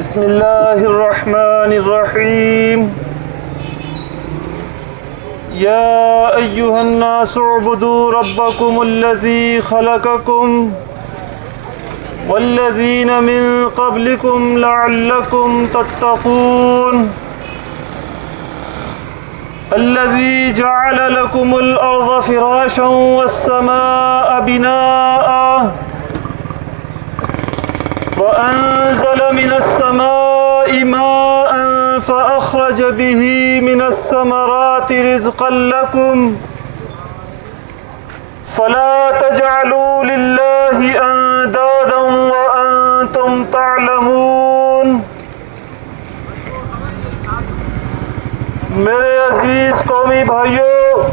بسم الله الرحمن الرحيم. يا أيها الناس اعبدوا ربكم الذي خلقكم والذين من قبلكم لعلكم تتقون. الذي جعل لكم الأرض فراشا والسماء بناء وأنزل من السماء ماء فأخرج به من الثمرات رزقا لكم فلا تجعلوا لله أندادا وأنتم تعلمون. میرے عزیز قومی بھائیوں،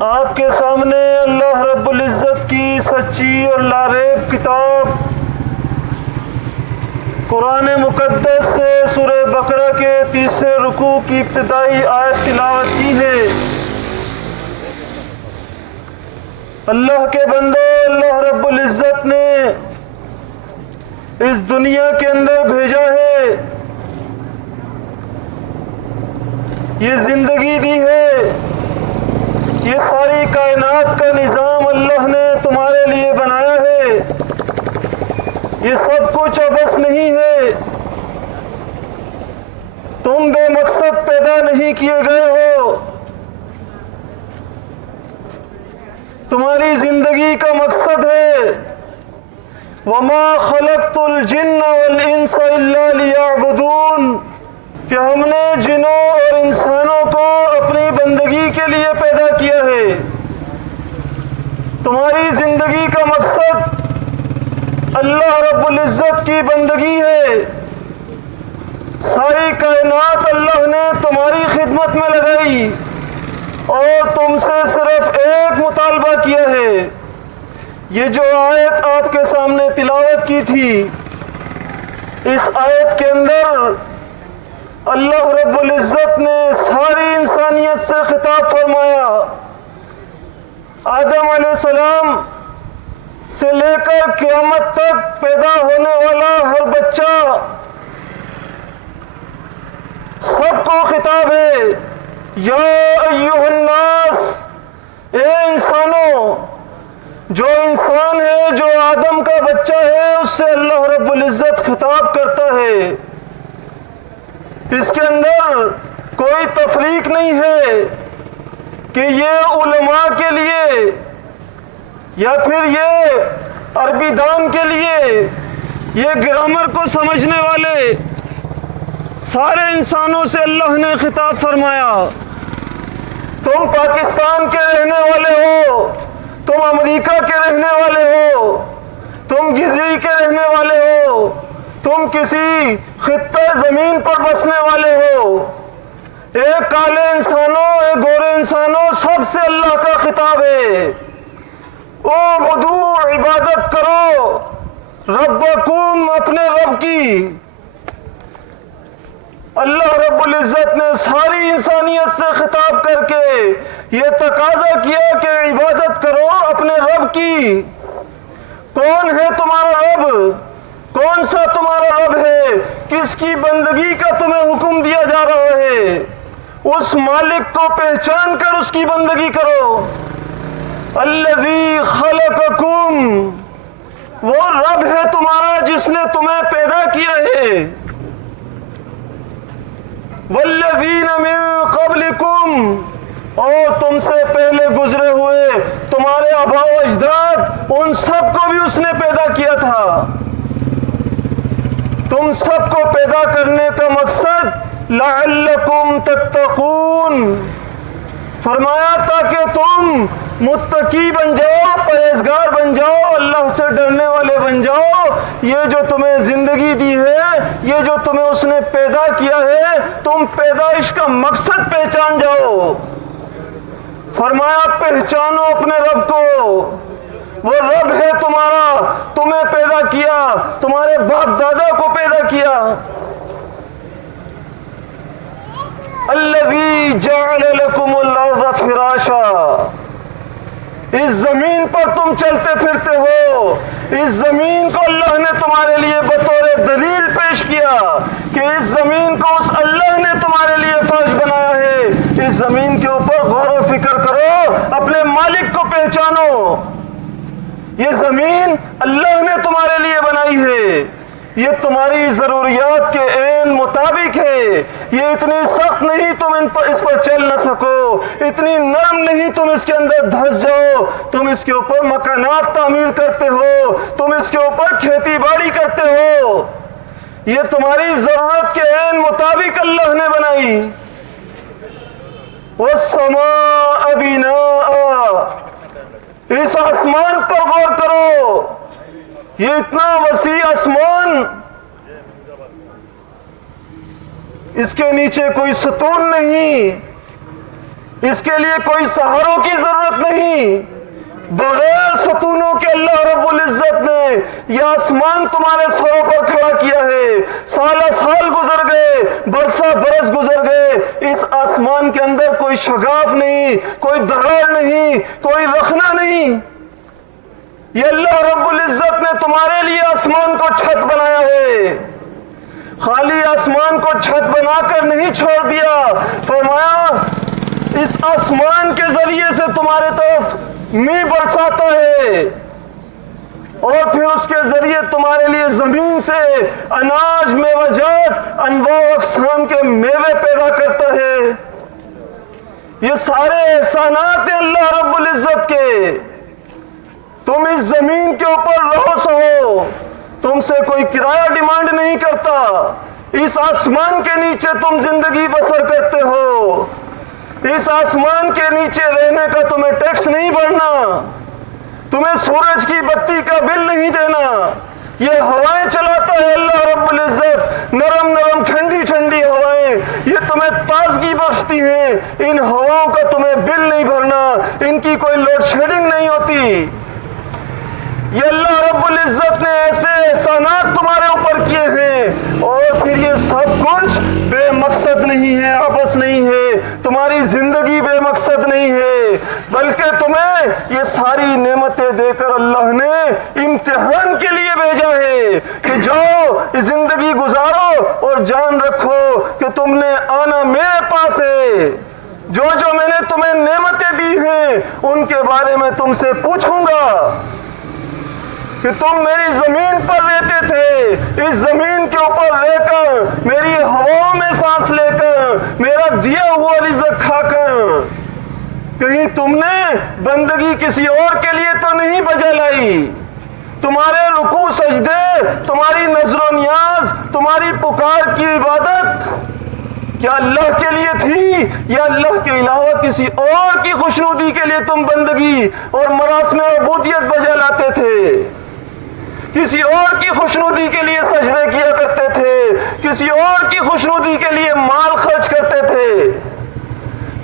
آپ کے سامنے اللہ رب العزت کی سچی اور لاریب کتاب قرآن مقدس سے سورہ بقرہ کے 30 رکوع کی ابتدائی آیت تلاوت کی ہے۔ اللہ کے بندو، اللہ رب العزت نے اس دنیا کے اندر بھیجا ہے، یہ زندگی دی ہے، یہ ساری کائنات کا نظام اللہ نے تمہارے لیے بنایا ہے۔ یہ سب کچھ عبث نہیں ہے، تم بے مقصد پیدا نہیں کیے گئے ہو۔ تمہاری زندگی کا مقصد ہے وَمَا خَلَقْتُ الْجِنَّ وَالْإِنسَ إِلَّا لِيَعْبُدُونَ، کہ ہم نے جنوں اور انسانوں کو اپنی بندگی کے لیے پیدا کیا ہے۔ تمہاری زندگی کا مقصد اللہ رب العزت کی بندگی ہے۔ ساری کائنات اللہ نے تمہاری خدمت میں لگائی اور تم سے صرف ایک مطالبہ کیا ہے۔ یہ جو آیت آپ کے سامنے تلاوت کی تھی، اس آیت کے اندر اللہ رب العزت نے ساری انسانیت سے خطاب فرمایا۔ آدم علیہ السلام سے لے کر قیامت تک پیدا ہونے والا ہر بچہ، سب کو خطاب ہے، یا ایھا الناس، اے انسانوں۔ جو انسان ہے، جو آدم کا بچہ ہے، اس سے اللہ رب العزت خطاب کرتا ہے۔ اس کے اندر کوئی تفریق نہیں ہے کہ یہ علماء کے لیے یا پھر یہ عربی دان کے لیے، یہ گرامر کو سمجھنے والے سارے انسانوں سے اللہ نے خطاب فرمایا۔ تم پاکستان کے رہنے والے ہو، تم امریکہ کے رہنے والے ہو، تم گزری کے رہنے والے ہو، تم کسی خطہ زمین پر بسنے والے ہو، ایک کالے انسانوں، ایک گورے انسانوں، سب سے اللہ کا خطاب ہے۔ اعبدوا، عبادت کرو، ربکم، اپنے رب کی۔ اللہ رب العزت نے ساری انسانیت سے خطاب کر کے یہ تقاضا کیا کہ عبادت کرو اپنے رب کی۔ کون ہے تمہارا رب؟ کون سا تمہارا رب ہے؟ کس کی بندگی کا تمہیں حکم دیا جا رہا ہے؟ اس مالک کو پہچان کر اس کی بندگی کرو۔ الذی خلقکم، وہ رب ہے تمہارا جس نے تمہیں پیدا کیا ہے۔ والذین من قبلکم، اور تم سے پہلے گزرے ہوئے تمہارے آباء و اجداد، ان سب کو بھی اس نے پیدا کیا تھا۔ تم سب کو پیدا کرنے کا مقصد لعلکم تتقون، فرمایا تاکہ تم متقی بن جاؤ، پرہیزگار بن جاؤ، اللہ سے ڈرنے والے بن جاؤ۔ یہ جو تمہیں زندگی دی ہے، یہ جو تمہیں اس نے پیدا کیا ہے، تم پیدائش کا مقصد پہچان جاؤ۔ فرمایا پہچانو اپنے رب کو، وہ رب ہے تمہارا، تمہیں پیدا کیا، تمہارے باپ دادا کو پیدا کیا۔ الذی جعل لکم الارض فراشا، اس زمین پر تم چلتے پھرتے ہو، اس زمین کو اللہ نے تمہارے لیے بطور دلیل پیش کیا کہ اس زمین کو اس اللہ نے تمہارے لیے فرش بنایا ہے۔ اس زمین کے اوپر غور و فکر کرو، اپنے مالک کو پہچانو۔ یہ زمین اللہ نے تمہارے لیے بنائی ہے، یہ تمہاری ضروریات کے عین مطابق ہے، یہ اتنی سخت نہیں تم اس پر چل نہ سکو، اتنی نرم نہیں تم اس کے اندر دھس جاؤ۔ تم اس کے اوپر مکانات تعمیر کرتے ہو، تم اس کے اوپر کھیتی باڑی کرتے ہو، یہ تمہاری ضرورت کے عین مطابق اللہ نے بنائی۔ وَالسَّمَاءَ بِنَاءً، اس آسمان پر غور کرو، یہ اتنا وسیع آسمان، اس کے نیچے کوئی ستون نہیں، اس کے لیے کوئی سہاروں کی ضرورت نہیں، بغیر ستونوں کے اللہ رب العزت نے یہ آسمان تمہارے سروں پر کھڑا کیا ہے۔ سالہ سال گزر گئے، برسہ برس گزر گئے، اس آسمان کے اندر کوئی شگاف نہیں، کوئی دراڑ نہیں، کوئی رخنہ نہیں۔ یہ اللہ رب العزت نے تمہارے لیے آسمان کو چھت بنایا ہے، خالی آسمان کو چھت بنا کر نہیں چھوڑ دیا، فرمایا اس آسمان کے ذریعے سے تمہارے طرف میہ برساتا ہے، اور پھر اس کے ذریعے تمہارے لیے زمین سے اناج، میوہ جات، انواع و اقسام کے میوے پیدا کرتا ہے۔ یہ سارے احسانات ہیں اللہ رب العزت کے۔ تم اس زمین کے اوپر رہو سہو، تم سے کوئی کرایہ ڈیمانڈ نہیں کرتا، اس آسمان کے نیچے تم زندگی بسر کرتے ہو، اس آسمان کے نیچے رہنے کا تمہیں ٹیکس نہیں بھرنا، تمہیں سورج کی بتی کا بل نہیں دینا، یہ ہوائیں چلاتا ہے اللہ رب العزت، نرم نرم ٹھنڈی ٹھنڈی ہوائیں، یہ تمہیں تازگی بخشتی ہیں، ان ہواؤں کا تمہیں بل نہیں بھرنا، ان کی کوئی لوڈ شیڈنگ نہیں ہوتی۔ یہ اللہ رب العزت نے ایسے احسانات تمہارے اوپر کیے ہیں، اور پھر یہ سب کچھ بے مقصد نہیں ہے، عبث نہیں ہے، تمہاری زندگی بے مقصد نہیں ہے، بلکہ تمہیں یہ ساری نعمتیں دے کر اللہ نے امتحان کے لیے بھیجا ہے کہ جاؤ زندگی گزارو اور جان رکھو کہ تم نے آنا میرے پاس ہے، جو جو میں نے تمہیں نعمتیں دی ہیں ان کے بارے میں تم سے پوچھوں گا کہ تم میری زمین پر رہتے تھے، اس زمین کے اوپر رہ کر، میری ہواؤں میں سانس لے کر، میرا دیا ہوا رزق کھا کر، کہیں تم نے بندگی کسی اور کے لیے تو نہیں بجا لائی؟ تمہارے رکوع سجدے، تمہاری نظر و نیاز، تمہاری پکار کی عبادت کیا اللہ کے لیے تھی، یا اللہ کے علاوہ کسی اور کی خوشنودی کے لیے تم بندگی اور مراسم عبودیت بجا لاتے تھے؟ کسی اور کی خوشنودی کے لیے سجدے کیا کرتے تھے، کسی اور کی خوشنودی کے لیے مال خرچ کرتے تھے۔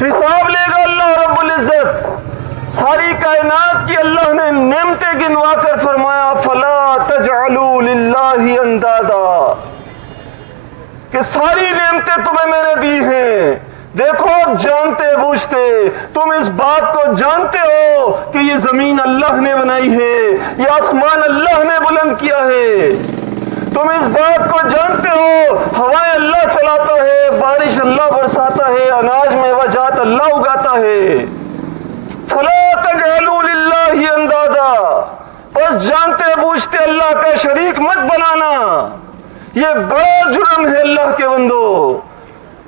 حساب لے گا اللہ رب العزت، ساری کائنات کی اللہ نے نعمتیں گنوا کر فرمایا فَلَا تَجْعَلُوا لِلَّهِ اندادا، کہ ساری نعمتیں تمہیں میں نے دی ہیں، دیکھو جانتے بوجھتے تم اس بات کو جانتے ہو کہ یہ زمین اللہ نے بنائی ہے، یہ آسمان اللہ نے بلند کیا ہے، تم اس بات کو جانتے ہو ہوائیں اللہ چلاتا ہے، بارش اللہ برساتا ہے، اناج میوہ جات اللہ اگاتا ہے۔ فَلَا تَجْعَلُوا لِلَّهِ اندادا، بس جانتے بوجھتے اللہ کا شریک مت بنانا، یہ بڑا جرم ہے اللہ کے بندو۔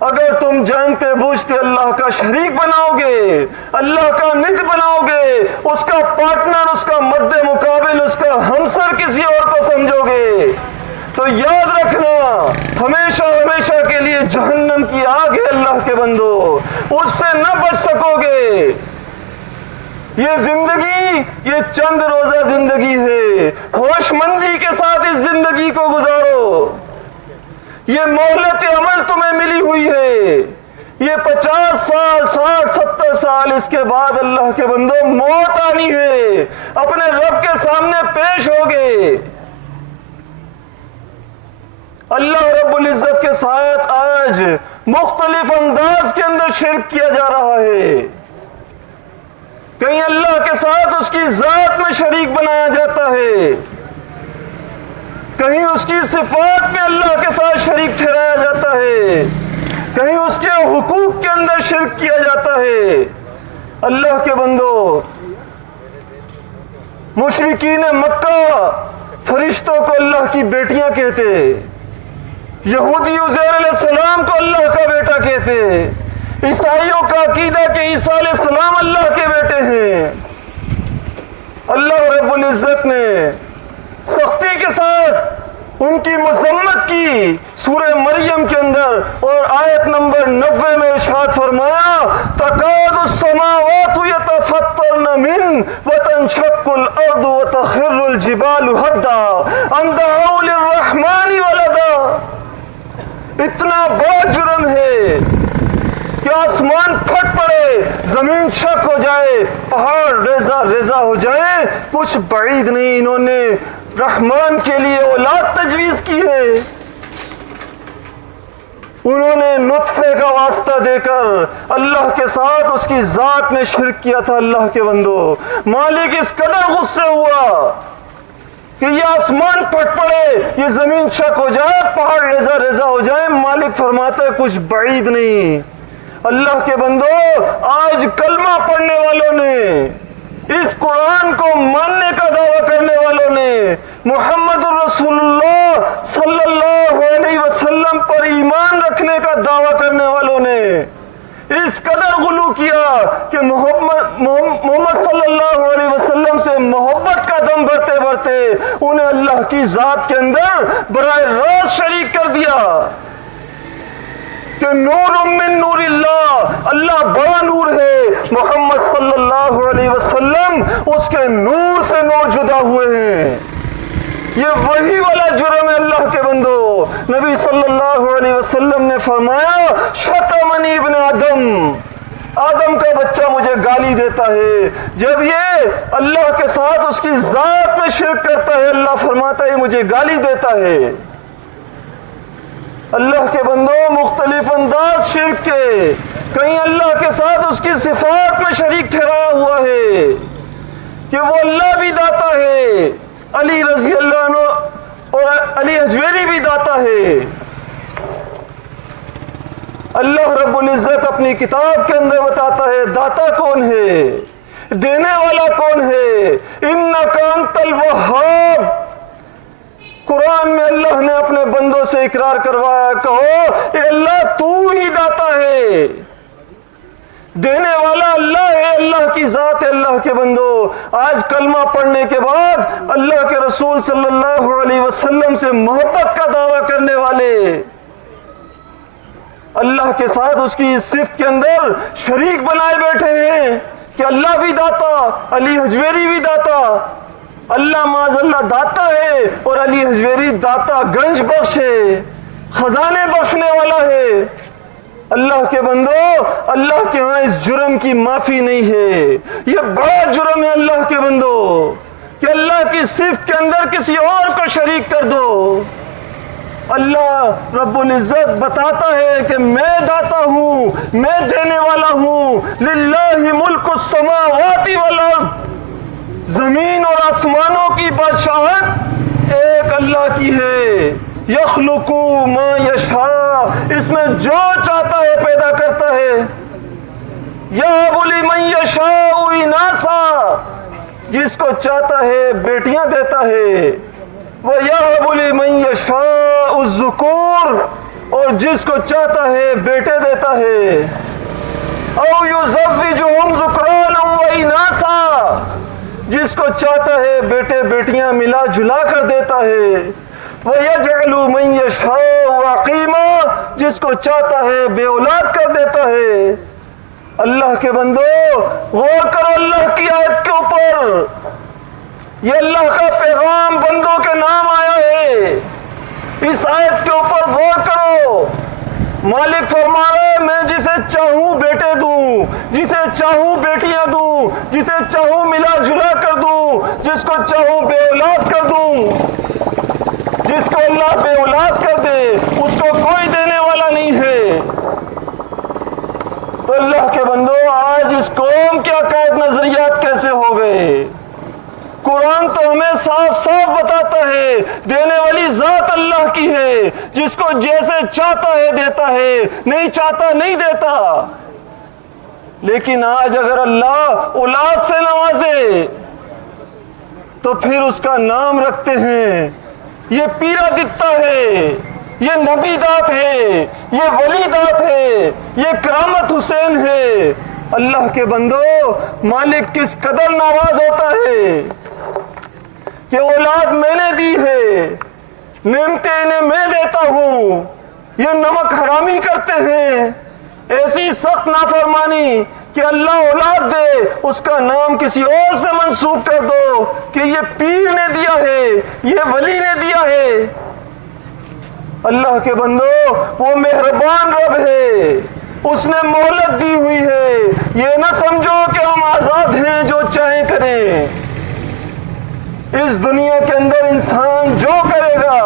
اگر تم جانتے بوجھتے اللہ کا شریک بناؤ گے، اللہ کا ند بناؤ گے، اس کا پارٹنر، اس کا مد مقابل، اس کا ہمسر کسی اور کو سمجھو گے، تو یاد رکھنا ہمیشہ ہمیشہ کے لیے جہنم کی آگ ہے اللہ کے بندو، اس سے نہ بچ سکو گے۔ یہ زندگی، یہ چند روزہ زندگی ہے، ہوش مندی کے ساتھ اس زندگی کو گزارو۔ یہ مہلت عمل تمہیں ملی ہوئی ہے، یہ 50 سال، 60، 70 سال، اس کے بعد اللہ کے بندو موت آنی ہے، اپنے رب کے سامنے پیش ہوگے۔ اللہ رب العزت کے ساتھ آج مختلف انداز کے اندر شرک کیا جا رہا ہے، کہیں اللہ کے ساتھ اس کی ذات میں شریک بنایا جاتا ہے، اس کی صفات میں اللہ کے ساتھ شریک ٹھہرایا جاتا ہے، کہیں اس کے حقوق کے اندر شرک کیا جاتا ہے۔ اللہ کے بندو، مشرکین مکہ فرشتوں کو اللہ کی بیٹیاں کہتے، یہودی عزیر علیہ السلام کو اللہ کا بیٹا کہتے، عیسائیوں کا عقیدہ کہ عیسیٰ علیہ السلام اللہ کے بیٹے ہیں۔ اللہ رب العزت نے سختی کے ساتھ ان کی مذمت کی سورہ مریم کے اندر، اور آیت نمبر 90 میں ارشاد فرمایا تکاد السماوات یتفطرن من وتنشق الارض وتخر الجبال هدا ان دعوا للرحمن ولدا۔ اتنا بڑا جرم ہے کہ آسمان پھٹ پڑے، زمین شک ہو جائے، پہاڑ ریزہ ریزہ ہو جائیں، کچھ بعید نہیں انہوں نے رحمان کے لیے اولاد تجویز کی ہے۔ انہوں نے نطفے کا واسطہ دے کر اللہ کے ساتھ اس کی ذات میں شرک کیا تھا۔ اللہ کے بندو، مالک اس قدر غصے ہوا کہ یہ آسمان پھٹ پڑے، یہ زمین شک ہو جائے، پہاڑ ریزہ ریزہ ہو جائے، مالک فرماتا ہے کچھ بعید نہیں۔ اللہ کے بندو، آج کلمہ پڑھنے والوں نے، اس قرآن کو ماننے کا دعویٰ کرنے والوں نے، محمد الرسول اللہ صلی اللہ علیہ وسلم پر ایمان رکھنے کا دعویٰ کرنے والوں نے اس قدر غلو کیا کہ محمد صلی اللہ علیہ وسلم سے محبت کا دم بھرتے بھرتے انہیں اللہ کی ذات کے اندر براہ راست شریک کر دیا کہ نور من نور اللہ، اللہ بڑا نور ہے، محمد صلی اللہ علیہ وسلم اس کے نور سے نور جدا ہوئے ہیں۔ یہ وہی والا جرم ہے اللہ کے بندو۔ نبی صلی اللہ علیہ وسلم نے فرمایا شتمنی ابن آدم، آدم کا بچہ مجھے گالی دیتا ہے۔ جب یہ اللہ کے ساتھ اس کی ذات میں شرک کرتا ہے، اللہ فرماتا ہے یہ مجھے گالی دیتا ہے۔ اللہ کے بندو، مختلف انداز شرک کے، کہیں اللہ کے ساتھ اس کی صفات میں شریک ٹھہرایا ہوا ہے کہ وہ اللہ بھی داتا ہے، علی رضی اللہ عنہ اور علی حجویری بھی داتا ہے۔ اللہ رب العزت اپنی کتاب کے اندر بتاتا ہے داتا کون ہے، دینے والا کون ہے، انک انت الوہاب۔ قرآن میں اللہ نے اپنے بندوں سے اقرار کروایا، کہو اے اللہ تو ہی داتا ہے، دینے والا اللہ ہے، اللہ کی ذات ہے۔ اللہ کے بندو، آج کلمہ پڑھنے کے بعد اللہ کے رسول صلی اللہ علیہ وسلم سے محبت کا دعویٰ کرنے والے اللہ کے ساتھ اس کی صفت کے اندر شریک بنائے بیٹھے ہیں کہ اللہ بھی داتا، علی حجویری بھی داتا۔ اللہ معاذ اللہ داتا ہے اور علی حجویری داتا گنج بخش ہے، خزانے بخشنے والا ہے۔ اللہ کے بندو، اللہ کے ہاں اس جرم کی معافی نہیں ہے۔ یہ بڑا جرم ہے اللہ کے بندو کہ اللہ کی صفت کے اندر کسی اور کو شریک کر دو۔ اللہ رب العزت بتاتا ہے کہ میں داتا ہوں، میں دینے والا ہوں، للہ ملک السماوات والارض، زمین اور آسمانوں کی بادشاہت ایک اللہ کی ہے۔ یخلق ما یشاء، اس میں جو چاہتا ہے پیدا کرتا ہے۔ یہب لمن یشاء اناثا، جس کو چاہتا ہے بیٹیاں دیتا ہے۔ وَيَهَبُ لِمَن يَشَاءُ الذُّكُورَ، اور جس کو چاہتا ہے بیٹے دیتا ہے۔ أَوْ يُزَوِّجُهُمْ ذُكْرَانًا وَإِنَاثًا، جس کو چاہتا ہے بیٹے بیٹیاں ملا جلا کر دیتا ہے۔ وَيَجْعَلُ مَن يَشَاءُ عَقِيمًا، جس کو چاہتا ہے بے اولاد کر دیتا ہے۔ اللہ کے بندو، غور کرو اللہ کی آیت کے اوپر، یہ اللہ کا پیغام بندوں کے نام آیا ہے۔ اس آیت کے اوپر غور کرو، مالک فرما رہا ہے میں جسے چاہوں بیٹے دوں، جسے چاہوں بیٹیاں دوں، جسے چاہوں ملا جلا کر دوں، جس کو چاہوں بے اولاد کر دوں۔ جس کو اللہ بے اولاد کر دے اس کو کوئی دینے والا نہیں ہے۔ تو اللہ کے بندو، آج اس قوم کے عقائد نظریات کیسے ہو گئے؟ قرآن تو ہمیں صاف صاف بتاتا ہے دینے والی ذات اللہ کی ہے، جس کو جیسے چاہتا ہے دیتا ہے، نہیں چاہتا نہیں دیتا۔ لیکن آج اگر اللہ اولاد سے نوازے تو پھر اس کا نام رکھتے ہیں یہ پیرا دتا ہے، یہ نبی دات ہے، یہ ولی دات ہے، یہ کرامت حسین ہے۔ اللہ کے بندو، مالک کس قدر نواز ہوتا ہے کہ اولاد میں نے دی ہے، نعمتیں انہیں میں دیتا ہوں، یہ نمک حرامی کرتے ہیں، ایسی سخت نافرمانی کہ اللہ اولاد دے اس کا نام کسی اور سے منسوب کر دو کہ یہ پیر نے دیا ہے، یہ ولی نے دیا ہے۔ اللہ کے بندو، وہ مہربان رب ہے، اس نے مہلت دی ہوئی ہے، یہ نہ سمجھو کہ ہم آزاد ہیں جو چاہیں کریں۔ اس دنیا کے اندر انسان جو کرے گا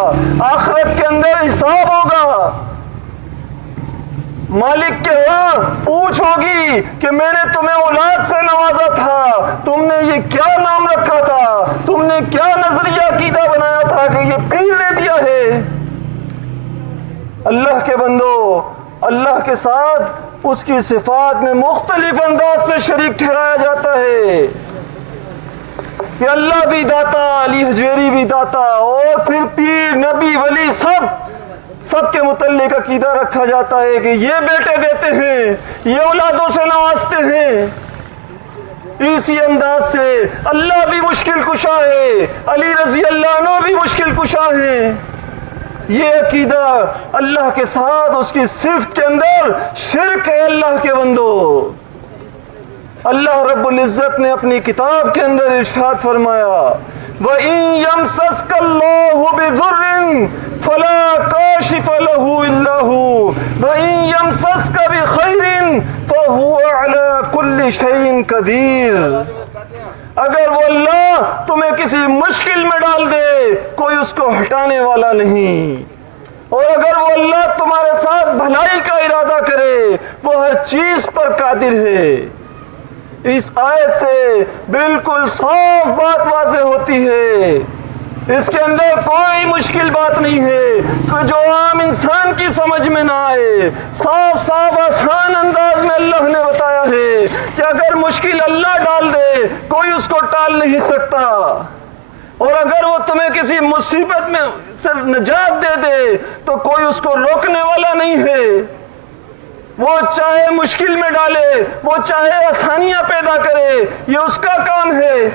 آخرت کے اندر حساب ہوگا۔ مالک کے ہاں پوچھ ہوگی کہ میں نے تمہیں اولاد سے نوازا تھا، تم نے یہ کیا نام رکھا تھا، تم نے کیا نظریہ عقیدہ بنایا تھا کہ یہ پیر نے دیا ہے۔ اللہ کے بندو، اللہ کے ساتھ اس کی صفات میں مختلف انداز سے شریک ٹھہرایا جاتا ہے کہ اللہ بھی داتا، علی حجویری بھی داتا، اور پھر پیر، نبی، ولی سب کے متعلق عقیدہ رکھا جاتا ہے کہ یہ بیٹے دیتے ہیں، یہ اولادوں سے نوازتے ہیں۔ اسی انداز سے اللہ بھی مشکل کشا ہے، علی رضی اللہ عنہ بھی مشکل کشا ہیں۔ یہ عقیدہ اللہ کے ساتھ اس کی صفت کے اندر شرک ہے۔ اللہ کے بندو، اللہ رب العزت نے اپنی کتاب کے اندر ارشاد فرمایا، وَإِن يَمْسَسْكَ اللَّهُ بِضُرٍّ فَلَا كَاشِفَ لَهُ إِلَّا هُوَ وَإِن يَمْسَسْكَ بِخَيْرٍ فَهُوَ عَلَى كُلِّ شَيْءٍ قَدِيرٌ۔ اگر وہ اللہ تمہیں کسی مشکل میں ڈال دے، کوئی اس کو ہٹانے والا نہیں، اور اگر وہ اللہ تمہارے ساتھ بھلائی کا ارادہ کرے، وہ ہر چیز پر قادر ہے۔ اس آیت سے بالکل صاف بات واضح ہوتی ہے، اس کے اندر کوئی مشکل بات نہیں ہے کہ جو عام انسان کی سمجھ میں نہ آئے۔ صاف صاف آسان انداز میں اللہ نے بتایا ہے کہ اگر مشکل اللہ ڈال دے، کوئی اس کو ٹال نہیں سکتا، اور اگر وہ تمہیں کسی مصیبت میں سے نجات دے دے تو کوئی اس کو روکنے والا نہیں ہے۔ وہ چاہے مشکل میں ڈالے، وہ چاہے آسانیاں پیدا کرے، یہ اس کا کام ہے۔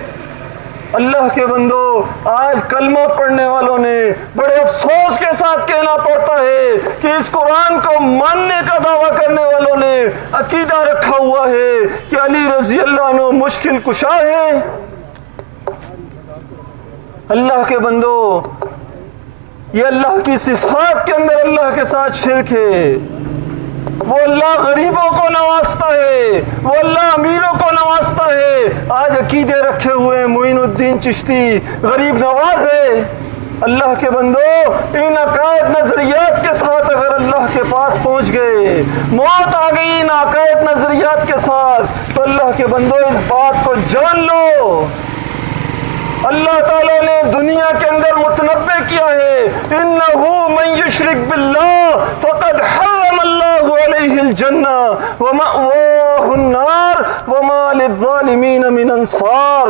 اللہ کے بندو، آج کلمہ پڑھنے والوں نے بڑے افسوس کے ساتھ کہنا پڑتا ہے کہ اس قرآن کو ماننے کا دعویٰ کرنے والوں نے عقیدہ رکھا ہوا ہے کہ علی رضی اللہ عنہ مشکل کشا ہیں۔ اللہ کے بندو، یہ اللہ کی صفات کے اندر اللہ کے ساتھ شرک ہے۔ وہ اللہ غریبوں کو نوازتا ہے، وہ اللہ امیروں کو نوازتا ہے۔ آج عقیدے رکھے ہوئے معین الدین چشتی غریب نواز ہے۔ اللہ کے بندو، ان عقائد نظریات کے ساتھ اگر اللہ کے پاس پہنچ گئے، موت آ گئی ان عقائد نظریات کے ساتھ، تو اللہ کے بندو اس بات کو جان لو، اللہ تعالیٰ نے دنیا کے اندر متنبع کیا ہے، انہو من یشرک باللہ فقد حرم اللہ علیہ الجنہ ومأواہ النار وما للظالمین من انصار۔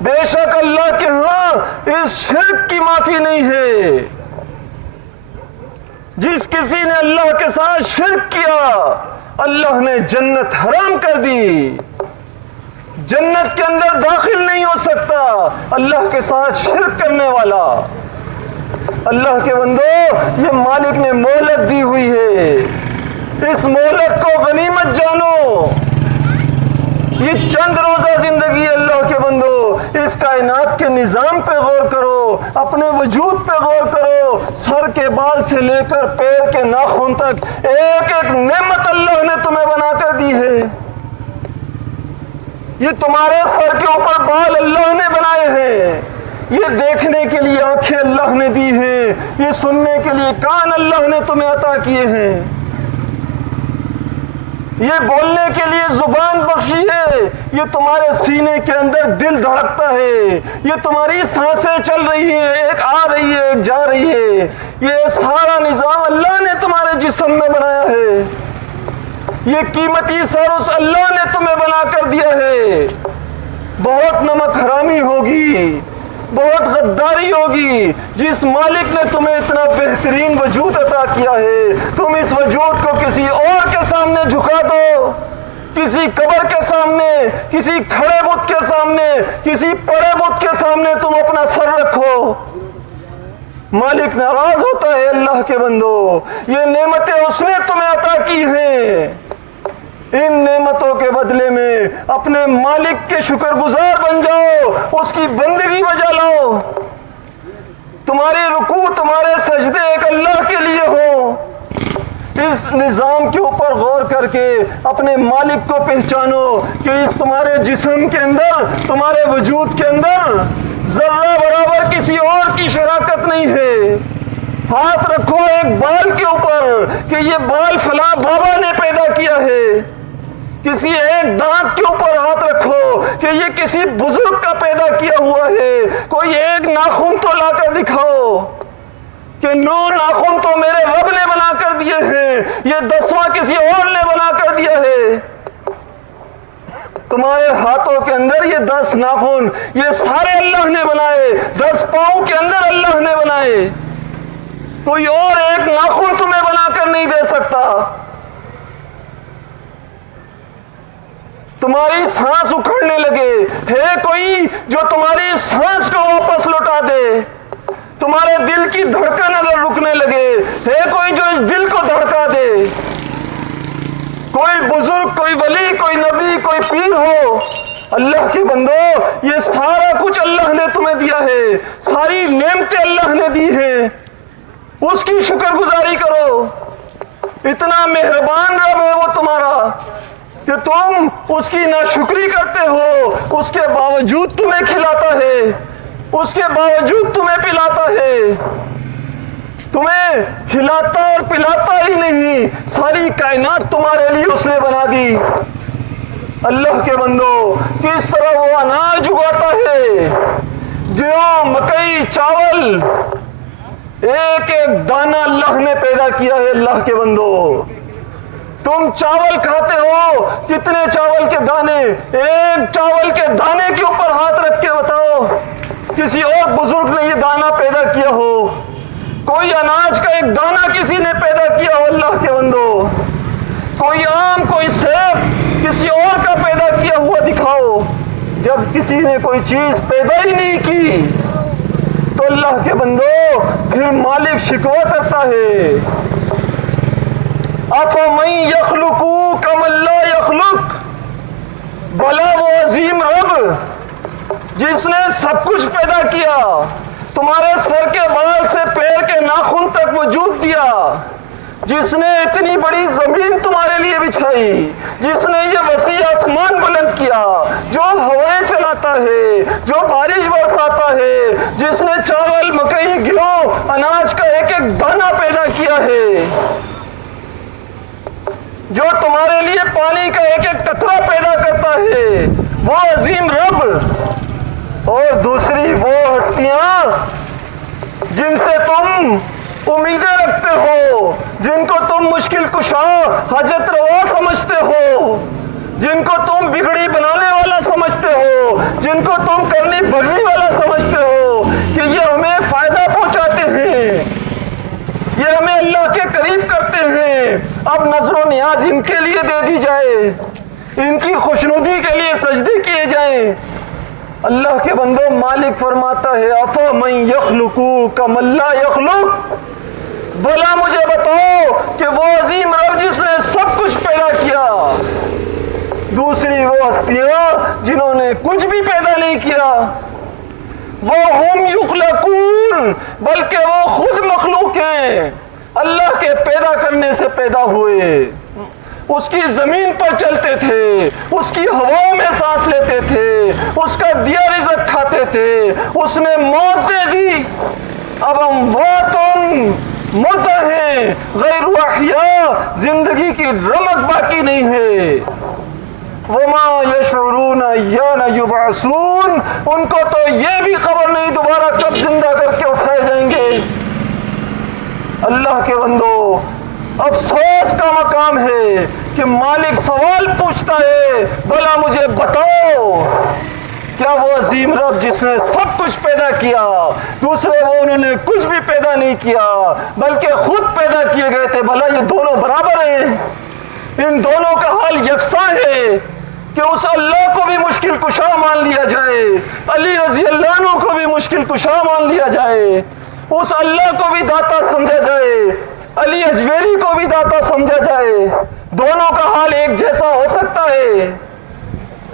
بے شک اللہ کے ہاں اس شرک کی معافی نہیں ہے۔ جس کسی نے اللہ کے ساتھ شرک کیا، اللہ نے جنت حرام کر دی، جنت کے اندر داخل نہیں ہو سکتا اللہ کے ساتھ شرک کرنے والا۔ اللہ کے بندو، یہ مالک نے مہلت دی ہوئی ہے، اس مہلت کو غنیمت جانو۔ یہ چند روزہ زندگی اللہ کے بندو، اس کائنات کے نظام پہ غور کرو، اپنے وجود پہ غور کرو، سر کے بال سے لے کر پیر کے ناخن تک ایک ایک نعمت اللہ نے تمہیں بنا کر دی ہے۔ یہ تمہارے سر کے اوپر بال اللہ نے بنائے ہیں، یہ دیکھنے کے لیے آنکھیں اللہ نے دی ہیں، یہ سننے کے لیے کان اللہ نے تمہیں عطا کیے ہیں۔ یہ بولنے کے لیے زبان بخشی ہے، یہ تمہارے سینے کے اندر دل دھڑکتا ہے، یہ تمہاری سانسیں چل رہی ہیں، ایک آ رہی ہے ایک جا رہی ہے، یہ سارا نظام اللہ نے تمہارے جسم میں بنایا ہے، یہ قیمتی سر اس اللہ نے تمہیں بنا کر دیا ہے۔ بہت نمک حرامی ہوگی، بہت غداری ہوگی، جس مالک نے تمہیں اتنا بہترین وجود عطا کیا ہے، تم اس وجود کو کسی اور کے سامنے جھکا دو، کسی قبر کے سامنے، کسی کھڑے بت کے سامنے، کسی پڑے بت کے سامنے تم اپنا سر رکھو، مالک ناراض ہوتا ہے۔ اللہ کے بندو، یہ نعمتیں اس نے تمہیں عطا کی ہیں، ان نعمتوں کے بدلے میں اپنے مالک کے شکر گزار بن جاؤ، اس کی بندگی بجا لاؤ، تمہاری رکوع تمہارے سجدے ایک اللہ کے لیے ہو۔ اس نظام کے اوپر غور کر کے اپنے مالک کو پہچانو کہ اس تمہارے جسم کے اندر، تمہارے وجود کے اندر ذرہ برابر کسی اور کی شراکت نہیں ہے۔ ہاتھ رکھو ایک بال کے اوپر کہ یہ بال فلاں بابا نے پیدا کیا ہے، کسی ایک دانت کے اوپر ہاتھ رکھو کہ یہ کسی بزرگ کا پیدا کیا ہوا ہے، کوئی ایک ناخن تو لا کر دکھاؤ کہ 9 ناخن تو میرے رب نے بنا کر دیے ہیں، یہ 10واں کسی اور نے بنا کر دیا ہے۔ تمہارے ہاتھوں کے اندر یہ 10 ناخن، یہ سارے اللہ نے بنائے، 10 پاؤں کے اندر اللہ نے بنائے، کوئی اور ایک ناخن تمہیں بنا کر نہیں دے سکتا۔ تمہاری سانس اکھڑنے لگے، ہے کوئی جو تمہاری سانس کو واپس لوٹا دے؟ تمہارے دل کی دھڑکن اگر رکنے لگے، ہے کوئی جو اس دل کو دھڑکا دے؟ کوئی بزرگ، کوئی ولی، کوئی نبی، کوئی پیر ہو؟ اللہ کے بندو، یہ سارا کچھ اللہ نے تمہیں دیا ہے، ساری نعمتیں اللہ نے دی ہیں، اس کی شکر گزاری کرو۔ اتنا مہربان رب ہے وہ تمہارا کہ تم اس کی ناشکری کرتے ہو، اس کے باوجود تمہیں کھلاتا ہے، اس کے باوجود تمہیں پلاتا ہے، تمہیں کھلاتا اور پلاتا ہی نہیں، ساری کائنات تمہارے لیے اس نے بنا دی۔ اللہ کے بندو، کس طرح وہ اناج اگاتا ہے، گیہوں، مکئی، چاول، ایک ایک دانہ اللہ نے پیدا کیا ہے۔ اللہ کے بندو، تم چاول کھاتے ہو، کتنے چاول کے دانے، ایک چاول کے دانے کے اوپر ہاتھ رکھ کے بتاؤ کسی اور بزرگ نے یہ دانہ پیدا کیا ہو، کوئی اناج کا ایک دانہ کسی نے پیدا کیا ہو؟ اللہ کے بندو، کوئی آم، کوئی سیب کسی اور کا پیدا کیا ہوا دکھاؤ۔ جب کسی نے کوئی چیز پیدا ہی نہیں کی تو اللہ کے بندو پھر مالک شکوہ کرتا ہے، أَفَمَن يَخْلُقُ كَمَن لَّا يَخْلُقُ، بھلا وہ عظیم رب جس نے سب کچھ پیدا کیا، تمہارے سر کے بال سے پیر کے ناخن تک وجود دیا، جس نے اتنی بڑی زمین تمہارے لیے بچھائی، جس نے یہ وسیع آسمان بلند کیا، جو ہوائیں چلاتا ہے، جو بارش برساتا ہے، جس نے چاول، مکئی، گیہوں، اناج کا ایک ایک دانہ پیدا کیا ہے، جو تمہارے لیے پانی کا ایک ایک قطرہ پیدا کرتا ہے، وہ عظیم رب، اور دوسری وہ ہستیاں جن سے تم امیدیں رکھتے ہو، جن کو تم مشکل کشا، حاجت روا سمجھتے ہو، جن کو تم بگڑی بنانے والا سمجھتے ہو، جن کو تم کرنی بھرنی والا سمجھتے ہو کہ یہ ہمیں فائدہ پہنچاتے ہیں، یہ ہمیں اللہ کے قریب کرتے ہیں، اب نظر و نیاز ان کے لیے دے دی جائے، ان کی خوشنودی کے لیے سجدے کیے جائیں۔ اللہ کے بندو، مالک فرماتا ہے أَفَمَن يَخْلُقُ كَمَن لَّا يَخْلُقُ، بھلا مجھے بتاؤ کہ وہ عظیم رب جس نے سب کچھ پیدا کیا، دوسری وہ ہستیاں جنہوں نے کچھ بھی پیدا نہیں کیا، وہ ہم یخلقون، بلکہ وہ خود مخلوق ہیں، اللہ کے پیدا کرنے سے پیدا ہوئے، اس کی زمین پر چلتے تھے، اس کی ہواؤں میں سانس لیتے تھے، اس کا دیا رزق کھاتے تھے، اس نے موت دے دی، اب اموات مردہ ہیں، غیر احیا، زندگی کی رمق باقی نہیں ہے۔ وما یشعرون ایان یبعثون، ان کو تو یہ بھی خبر نہیں دوبارہ کب زندہ کر کے اٹھائے جائیں گے۔ اللہ کے بندو، افسوس کا مقام ہے کہ مالک سوال پوچھتا ہے، بھلا مجھے بتاؤ، کیا وہ عظیم رب جس نے سب کچھ پیدا کیا، دوسرے وہ انہوں نے کچھ بھی پیدا نہیں کیا بلکہ خود پیدا کیے گئے تھے، بھلا یہ دونوں برابر ہیں؟ ان دونوں کا حال یکساں ہے کہ اس اللہ کو بھی مشکل کشا مان لیا جائے، علی رضی اللہ عنہ کو بھی مشکل کشا مان لیا جائے، اس اللہ کو بھی داتا سمجھا جائے، علی اجویری کو بھی داتا سمجھا جائے، دونوں کا حال ایک جیسا ہو سکتا ہے؟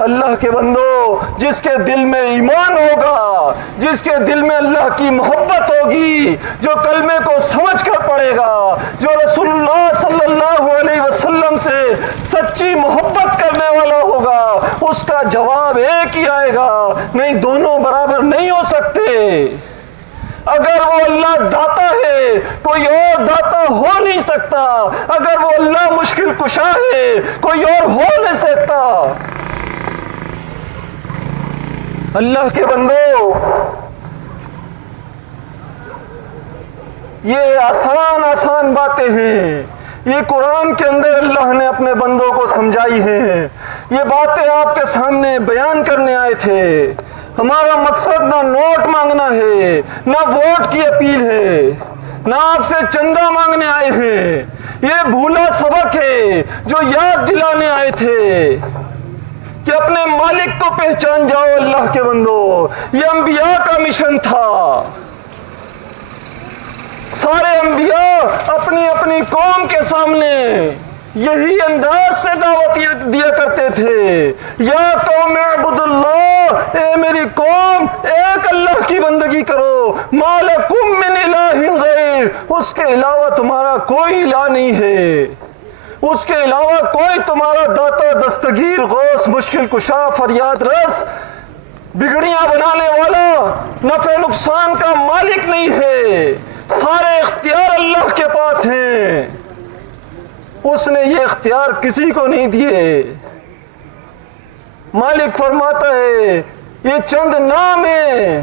اللہ کے بندو، جس کے دل میں ایمان ہوگا، جس کے دل میں اللہ کی محبت ہوگی، جو کلمے کو سمجھ کر پڑھے گا، جو رسول اللہ صلی اللہ علیہ وسلم سے سچی محبت کرنے والا ہوگا، اس کا جواب ایک ہی آئے گا، نہیں دونوں برابر نہیں ہو سکتے۔ اگر وہ اللہ داتا ہے کوئی اور داتا ہو نہیں سکتا، اگر وہ اللہ مشکل کشا ہے کوئی اور ہو نہیں سکتا۔ اللہ کے بندو، یہ آسان باتیں ہیں، یہ قرآن کے اندر اللہ نے اپنے بندوں کو سمجھائی ہیں، یہ باتیں آپ کے سامنے بیان کرنے آئے تھے۔ ہمارا مقصد نہ نوٹ مانگنا ہے، نہ ووٹ کی اپیل ہے، نہ آپ سے چندہ مانگنے آئے ہیں، یہ بھولا سبق ہے جو یاد دلانے آئے تھے کہ اپنے مالک کو پہچان جاؤ۔ اللہ کے بندو، یہ انبیاء کا مشن تھا۔ سارے انبیاء اپنی اپنی قوم کے سامنے یہی انداز سے دعوت دیا کرتے تھے، یا قوم اعبدوا اللہ، اے میری قوم ایک اللہ کی بندگی کرو، ما لکم من الہ غیر، اس کے علاوہ تمہارا کوئی الہ نہیں ہے، اس کے علاوہ کوئی تمہارا داتا دستگیر غوث مشکل کشا فریاد رس بگڑیاں بنانے والا نفع نقصان کا مالک نہیں ہے، سارے اختیار اللہ کے پاس ہیں، اس نے یہ اختیار کسی کو نہیں دیے۔ مالک فرماتا ہے یہ چند نام ہیں،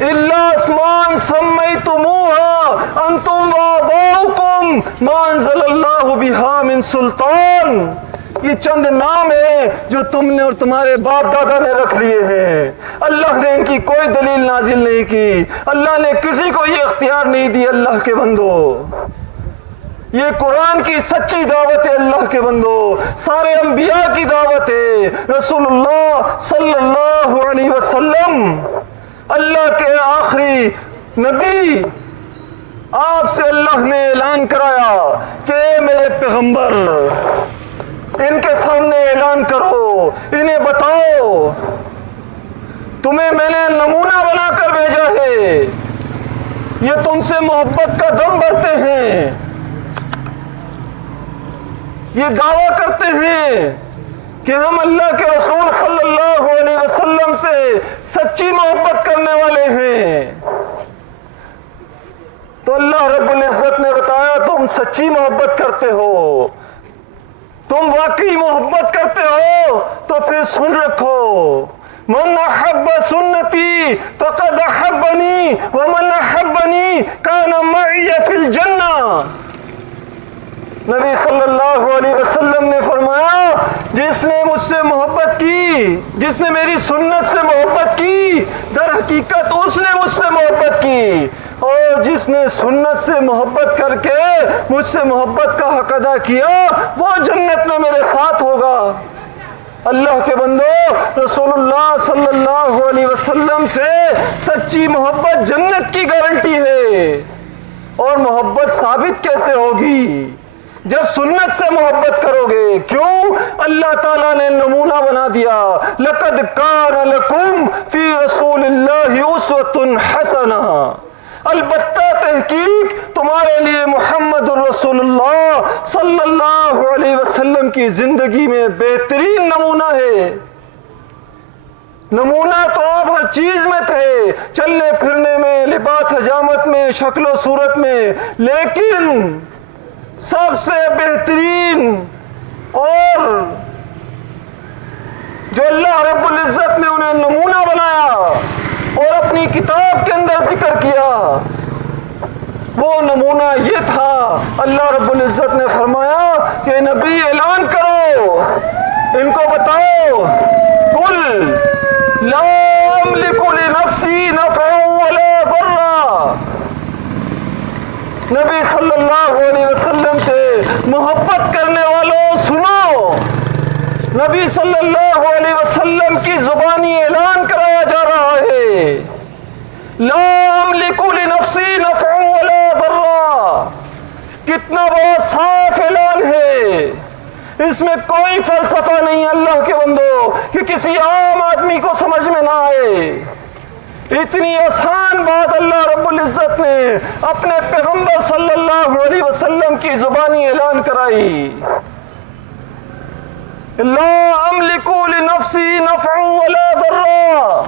الا اسمان سمیتموها انتم وآباؤکم ما انزل اللہ بہا من سلطان، یہ چند نام ہیں جو تم نے اور تمہارے باپ دادا نے رکھ لیے ہیں، اللہ نے ان کی کوئی دلیل نازل نہیں کی، اللہ نے کسی کو یہ اختیار نہیں دی۔ اللہ کے بندو، یہ قرآن کی سچی دعوت ہے، اللہ کے بندو، سارے انبیاء کی دعوت ہے۔ رسول اللہ صلی اللہ علیہ وسلم اللہ کے آخری نبی، آپ سے اللہ نے اعلان کرایا کہ اے میرے پیغمبر، ان کے سامنے اعلان کرو، انہیں بتاؤ تمہیں میں نے نمونہ بنا کر بھیجا ہے، یہ تم سے محبت کا دم بھرتے ہیں، یہ دعویٰ کرتے ہیں کہ ہم اللہ کے رسول صلی اللہ علیہ وسلم سے سچی محبت کرنے والے ہیں۔ تو اللہ رب العزت نے بتایا تم سچی محبت کرتے ہو، تم واقعی محبت کرتے ہو تو پھر سن رکھو، من احب سنتی فقد احبنی ومن احبنی کان معی فی الجنہ۔ نبی صلی اللہ علیہ وسلم نے فرمایا جس نے مجھ سے محبت کی، جس نے میری سنت سے محبت کی، در حقیقت اس نے مجھ سے محبت کی، اور جس نے سنت سے محبت کر کے مجھ سے محبت کا حق ادا کیا وہ جنت میں میرے ساتھ ہوگا۔ اللہ کے بندو، رسول اللہ صلی اللہ علیہ وسلم سے سچی محبت جنت کی گارنٹی ہے، اور محبت ثابت کیسے ہوگی؟ جب سنت سے محبت کرو گے۔ کیوں؟ اللہ تعالیٰ نے نمونہ بنا دیا، لَقَدْ كَانَ لَكُمْ فِي رَسُولِ اللَّهِ أُسْوَةٌ حَسَنَةٌ، البتہ تحقیق تمہارے لیے محمد الرسول اللہ صلی اللہ علیہ وسلم کی زندگی میں بہترین نمونہ ہے۔ نمونہ تو آپ ہر چیز میں تھے، چلنے پھرنے میں، لباس حجامت میں، شکل و صورت میں، لیکن سب سے بہترین اور جو اللہ رب العزت نے انہیں نمونہ بنایا اور اپنی کتاب کے اندر ذکر کیا، وہ نمونہ یہ تھا۔ اللہ رب العزت نے فرمایا کہ نبی اعلان کرو، ان کو بتاؤ، قل لا املک لنفسی نفعا ولا ضرا۔ نبی صلی اللہ علیہ وسلم سے محبت کرنے والوں سنو، نبی صلی اللہ علیہ وسلم کی زبانی اعلان کرایا جا رہا ہے، لا املک لنفسی نفعا ولا ضرا۔ کتنا بہت صاف اعلان ہے، اس میں کوئی فلسفہ نہیں اللہ کے بندو کہ کسی عام آدمی کو سمجھ میں نہ آئے۔ اتنی آسان بات اللہ رب العزت نے اپنے پیغمبر صلی اللہ علیہ وسلم کی زبانی اعلان کرائی، لا املک لنفسی نفعا ولا ضرا،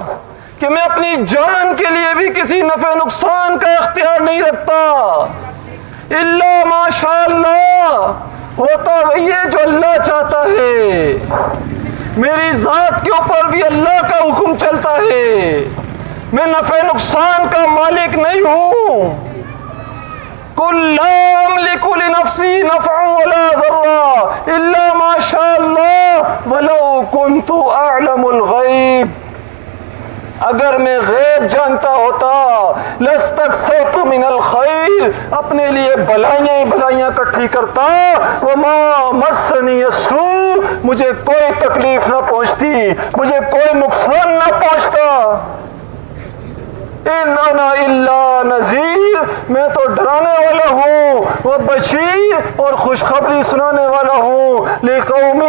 کہ میں اپنی جان کے لیے بھی کسی نفع نقصان کا اختیار نہیں رکھتا، الا ما شاء اللہ، ہوتا وہی ہے جو اللہ چاہتا ہے، میری ذات کے اوپر بھی اللہ کا حکم چلتا ہے، میں نفع نقصان کا مالک نہیں ہوں۔ قل لا املک لنفسی نفعا ولا ضرا الا ما شاء اللہ ولو کنت اعلم الغیب، اگر میں غیب جانتا ہوتا لاستکثرت من الخیر، اپنے لیے بلائیاں ہی بلائیاں اکٹھی کرتا، وما مسنی السوء، مجھے کوئی تکلیف نہ پہنچتی، مجھے کوئی نقصان نہ پہنچتا، ان انا الا نذیر، میں تو ڈرانے والا ہوں، وہ بشیر اور خوشخبری سنانے والا ہوں، لقوم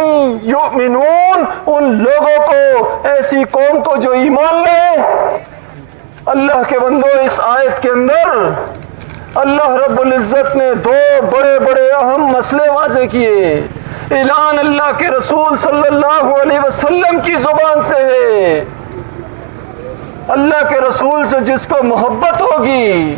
یؤمنون، ان لوگوں کو، ایسی قوم کو جو ایمان لائے۔ اللہ کے بندو، اس آیت کے اندر اللہ رب العزت نے دو بڑے بڑے اہم مسئلے واضح کیے۔ اعلان اللہ کے رسول صلی اللہ علیہ وسلم کی زبان سے ہے، اللہ کے رسول سے جس کو محبت ہوگی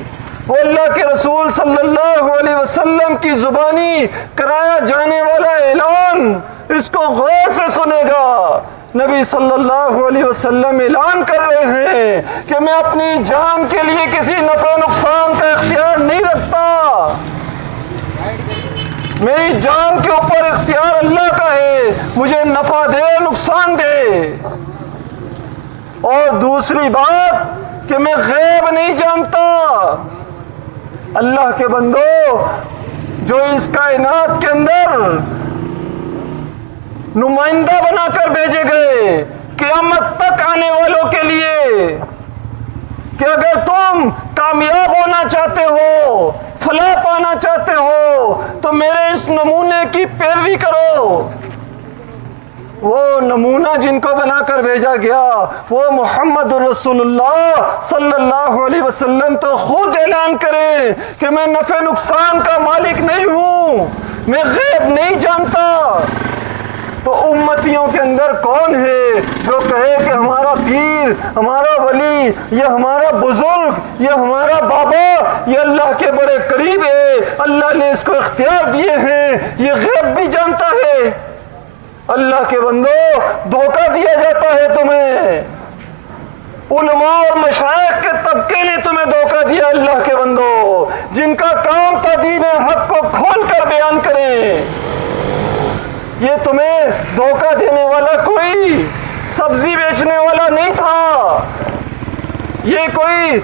وہ اللہ کے رسول صلی اللہ علیہ وسلم کی زبانی کرایا جانے والا اعلان اس کو غور سے سنے گا۔ نبی صلی اللہ علیہ وسلم اعلان کر رہے ہیں کہ میں اپنی جان کے لیے کسی نفع نقصان کا اختیار نہیں رکھتا، میری جان کے اوپر اختیار اللہ کا ہے، مجھے نفع دے نقصان دے۔ اور دوسری بات کہ میں غیب نہیں جانتا، اللہ کے بندو، جو اس کائنات کے اندر نمائندہ بنا کر بھیجے گئے قیامت تک آنے والوں کے لیے، کہ اگر تم کامیاب ہونا چاہتے ہو، فلاح پانا چاہتے ہو، تو میرے اس نمونے کی پیروی کرو۔ وہ نمونہ جن کو بنا کر بھیجا گیا وہ محمد رسول اللہ صلی اللہ علیہ وسلم تو خود اعلان کرے کہ میں نفع نقصان کا مالک نہیں ہوں، میں غیب نہیں جانتا، تو امتیوں کے اندر کون ہے جو کہے کہ ہمارا پیر، ہمارا ولی، یا ہمارا بزرگ، یا ہمارا بابا یہ اللہ کے بڑے قریب ہے، اللہ نے اس کو اختیار دیے ہیں، یہ غیب بھی جانتا ہے؟ اللہ کے بندو، دھوکہ دیا جاتا ہے تمہیں، علماء اور مشائخ کے طبقے نے تمہیں دھوکہ دیا اللہ کے بندو، جن کا کام تھا دین حق کو کھول کر بیان کریں۔ یہ تمہیں دھوکہ دینے والا کوئی سبزی بیچنے والا نہیں تھا، یہ کوئی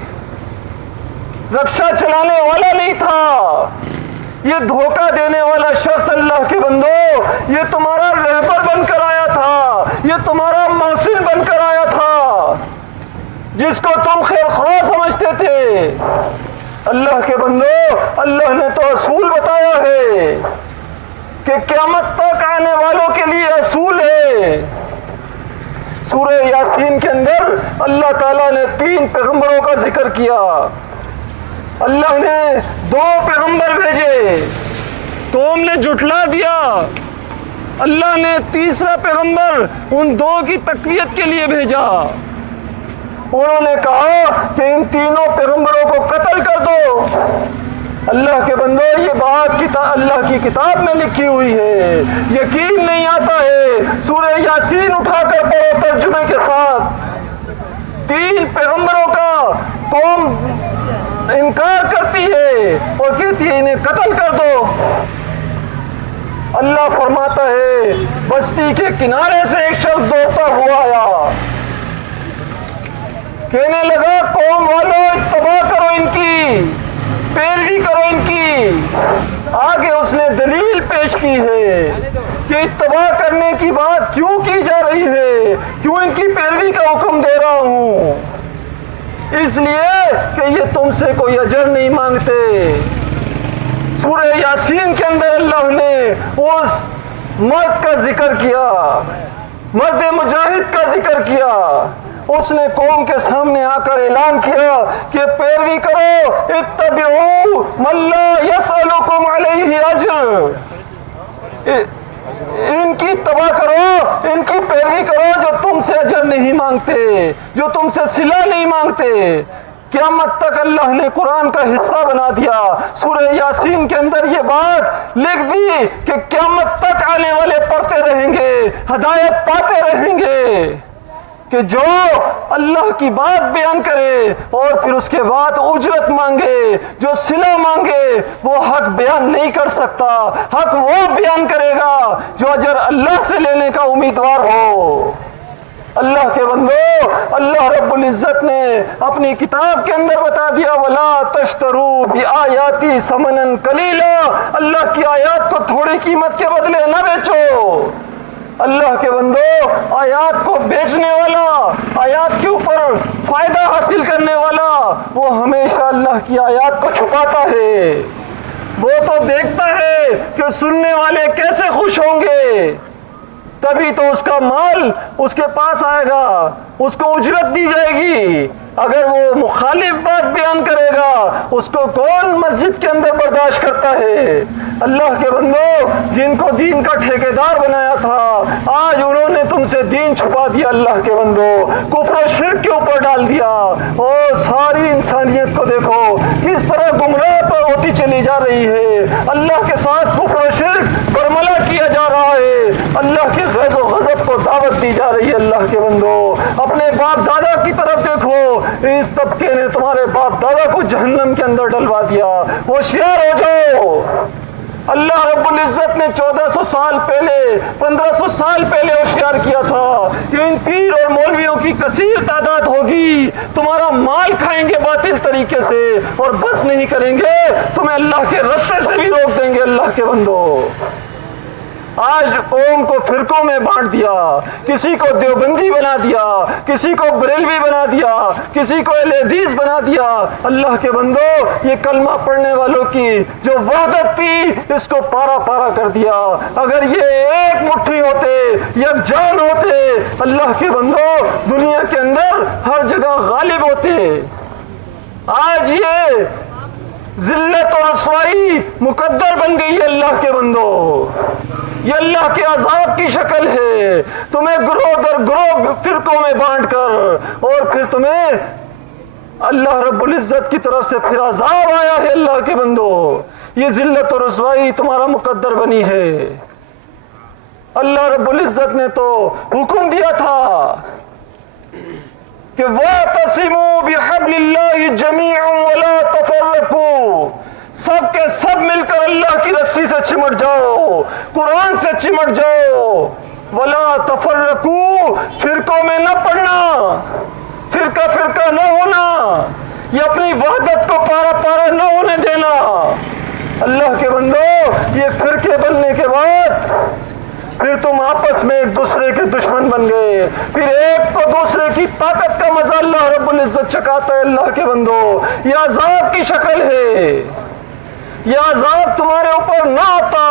رکشہ چلانے والا نہیں تھا، یہ دھوکہ دینے والا شخص اللہ کے بندو یہ تمہارا رہبر بن کر آیا تھا، یہ تمہارا محسن بن کر آیا تھا، جس کو تم خیر خواہ سمجھتے تھے۔ اللہ کے بندو، اللہ نے تو اصول بتایا ہے کہ قیامت تک آنے والوں کے لیے اصول ہے۔ سورہ یاسین کے اندر اللہ تعالیٰ نے 3 پیغمبروں کا ذکر کیا، اللہ نے 2 پیغمبر بھیجے، قوم نے جھٹلا دیا، اللہ نے تیسرا پیغمبر ان دو کی تقویت کے لیے بھیجا. انہوں نے کہا کہ ان تینوں پیغمبروں کو قتل کر دو. اللہ کے بندو یہ بات اللہ کی کتاب میں لکھی ہوئی ہے. یقین نہیں آتا ہے؟ سورہ یاسین اٹھا کر پڑھو ترجمے کے ساتھ. 3 پیغمبروں کا قوم انکار کرتی ہے اور کہتی ہے انہیں قتل کر دو. اللہ فرماتا ہے بستی کے کنارے سے ایک شخص دوڑتا ہوا آیا، کہنے لگا قوم والوں اتباع کرو ان کی، پیروی کرو ان کی. آگے اس نے دلیل پیش کی ہے کہ اتباع کرنے کی بات کیوں کی جا رہی ہے، کیوں ان کی پیروی کا حکم دے رہا ہوں. اس لیے کہ یہ تم سے کوئی اجر نہیں مانگتے. سورہ یاسین کے اندر اللہ نے اس مرد کا ذکر کیا، مرد مجاہد کا ذکر کیا. اس نے قوم کے سامنے آ کر اعلان کیا کہ پیروی کرو، اتبعوا من لا یسألکم علیہ اجر. ان کی اتباع کرو، ان کی پیروی کرو جو تم سے اجر نہیں مانگتے، جو تم سے صلہ نہیں مانگتے. قیامت تک اللہ نے قرآن کا حصہ بنا دیا. سورہ یاسین کے اندر یہ بات لکھ دی کہ قیامت تک آنے والے پڑھتے رہیں گے، ہدایت پاتے رہیں گے کہ جو اللہ کی بات بیان کرے اور پھر اس کے بعد اجرت مانگے، جو صلہ مانگے، وہ حق بیان نہیں کر سکتا. حق وہ بیان کرے گا جو اجر اللہ سے لینے کا امیدوار ہو. اللہ کے بندو، اللہ رب العزت نے اپنی کتاب کے اندر بتا دیا وَلَا تَشْتَرُوا بِآيَاتِي ثَمَنًا قَلِيلًا. اللہ کی آیات کو تھوڑی قیمت کے بدلے نہ بیچو. اللہ کے بندو، آیات کو بیچنے والا، آیات کے اوپر فائدہ حاصل کرنے والا، وہ ہمیشہ اللہ کی آیات کو چھپاتا ہے. وہ تو دیکھتا ہے کہ سننے والے کیسے خوش ہوں گے، تبھی تو اس کا مال اس کے پاس آئے گا، اس کو اجرت دی جائے گی. اگر وہ مخالف بات بیان کرے گا اس کو کون مسجد کے اندر برداشت کرتا ہے؟ اللہ کے بندو، جن کو دین کا ٹھیکیدار بنایا تھا آج انہوں نے تم سے دین چھپا دیا. اللہ کے بندو، کفر و شرک کے اوپر ڈال دیا اور ساری انسانیت کو دیکھو کس طرح گمراہ پر ہوتی چلی جا رہی ہے. اللہ کے ساتھ کفر و شرک برملا کیا جا رہا ہے. اللہ کے غیظ و غضب کو دعوت دی جا رہی ہے. اللہ کے بندو، اپنے باپ دادا کی طرف دیکھو، اس طبقے نے تمہارے باپ دادا کو جہنم کے اندر ڈلوا دیا. ہوشیار ہو جاؤ. اللہ رب العزت نے 1400 سال پہلے، 1500 سال پہلے ہوشیار کیا تھا کہ ان پیر اور مولویوں کی کثیر تعداد ہوگی، تمہارا مال کھائیں گے باطل طریقے سے اور بس نہیں کریں گے، تمہیں اللہ کے رستے سے بھی روک دیں گے. اللہ کے بندو، آج قوم کو فرقوں میں بانٹ دیا، کسی کو دیوبندی بنا دیا، کسی کو بریلوی بنا دیا، کسی کو اہل حدیث بنا دیا. اللہ کے بندو، یہ کلمہ پڑھنے والوں کی جو وحدت تھی اس کو پارا پارا کر دیا. اگر یہ ایک مٹھی ہوتے، یکجان ہوتے، اللہ کے بندو دنیا کے اندر ہر جگہ غالب ہوتے. آج یہ ذلت اور رسوائی مقدر بن گئی ہے. اللہ کے بندو، یہ اللہ کے عذاب کی شکل ہے. تمہیں گروہ در گروہ فرقوں میں بانٹ کر اور پھر تمہیں اللہ رب العزت کی طرف سے پھر عذاب آیا ہے. اللہ کے بندو، یہ ذلت اور رسوائی تمہارا مقدر بنی ہے. اللہ رب العزت نے تو حکم دیا تھا کہ وَاعْتَصِمُوا بِحَبْلِ اللَّهِ جَمِيعًا وَلَا تَفَرَّقُوا. سب کے سب مل کر اللہ کی رسی سے چمٹ جاؤ، قرآن سے چمٹ جاؤ. وَلَا تَفَرَّقُوا، فرقوں میں نہ پڑنا، فرقہ فرقہ نہ ہونا، یہ اپنی وحدت کو پارا پارا نہ ہونے دینا. اللہ کے بندو، یہ فرقے بننے کے بعد پھر تم آپس میں ایک دوسرے کے دشمن بن گئے، پھر ایک تو دوسرے کی طاقت کا مزہ اللہ رب العزت چکاتا ہے. اللہ کے بندو، یہ عذاب کی شکل ہے. یہ عذاب تمہارے اوپر نہ آتا